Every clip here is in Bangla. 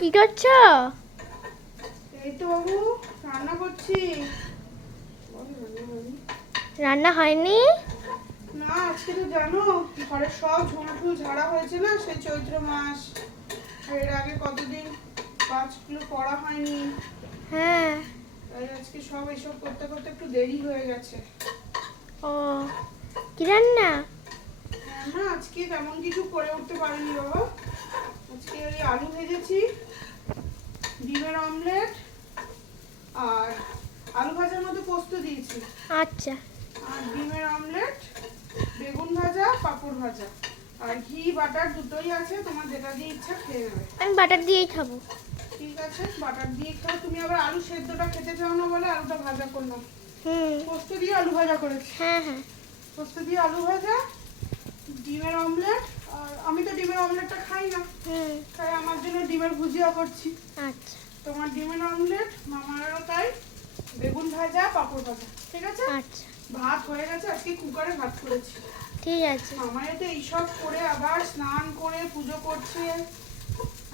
কি করছো? এই তো বাবু রান্না করছি। রান্না হয়নি? না আজকে তো জানো ঘরের সব ঝুমঝুল ঝাড়া হয়েছে না, সেই চৈত্র মাস। আর এর আগে কতদিন গাছগুলো পড়া হয়নি, হ্যাঁ। তাই আজকে সব এসব করতে করতে একটু দেরি হয়ে গেছে। ও, কি রান্না? না আজকে তেমন কিছু করে উঠতে পারিনি বাবা। আজকে ওই আলু ভেজেছি, ডিমের অমলেট, আর আলু ভাজার মধ্যে পোস্ত দিয়েছি, আচ্ছা। আর ডিমের অমলেট, বেগুন ভাজা, পাঁপড় ভাজা, আর ঘি বাটার দুটোই আছে, তোমার যেটা দিয়ে ইচ্ছা খেয়ে নেবে। আমি বাটার দিয়েই খাবো। ঠিক আছে, বাটার দিয়ে খাও। তুমি আবার আলু সেদ্ধটা খেতে চাও না বলে আলুটা ভাজা করলাম। হুম। পোস্ত দিয়ে আলু ভাজা করেছি। হ্যাঁ হ্যাঁ। পোস্ত দিয়ে আলু ভাজা, ডিমের অমলেট, আর আমি তো ডিমের অমলেটটা খাই না, হুম। তাই আমার জন্য ডিমের ভুজিয়া করছি। আচ্ছা তোমার ডিমের অমলেট, মামারও তাই, বেগুন ভাজা, পাঁপড় ভাজা। ঠিক আছে, আচ্ছা। ভাত হয়ে গেছে। আজকে কুকারে ভাত করেছি। ঠিক আছে। মামারা তো এইসব করে আবার স্নান করে পুজো করছে,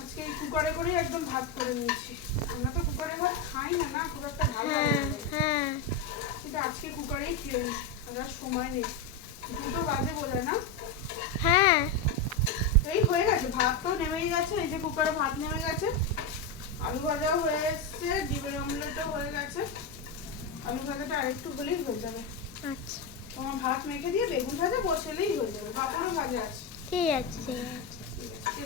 আজকে এই কুকারে করেই একদম ভাত করে নিয়েছি। আমরা তো কুকারে ভাত খাই না, না খুব একটা ভালো লাগে হ্যাঁ না। হ্যাঁ। কিন্তু আজকে কুকারেই খেয়ে নিই, আর সময় নেই। 2টো বাজে বলে না। হ্যাঁ। এই হয়ে গেছে, ভাত তো নেমেই গেছে, এই যে কুকারে ভাত নেমে গেছে, আলু ভাজাও হয়ে এসছে, ডিমের অমলেটও হয়ে গেছে। আলু ভাজাটা আরেকটু হলেই হয়ে যাবে। আচ্ছা। তোমার ভাত মেখে দিয়ে বেগুন ভাজা বসালেই হয়ে যাবে, পাঁপড়ও ভাজা আছে। ঠিক আছে ঠিক আছে। ঠিক আছে।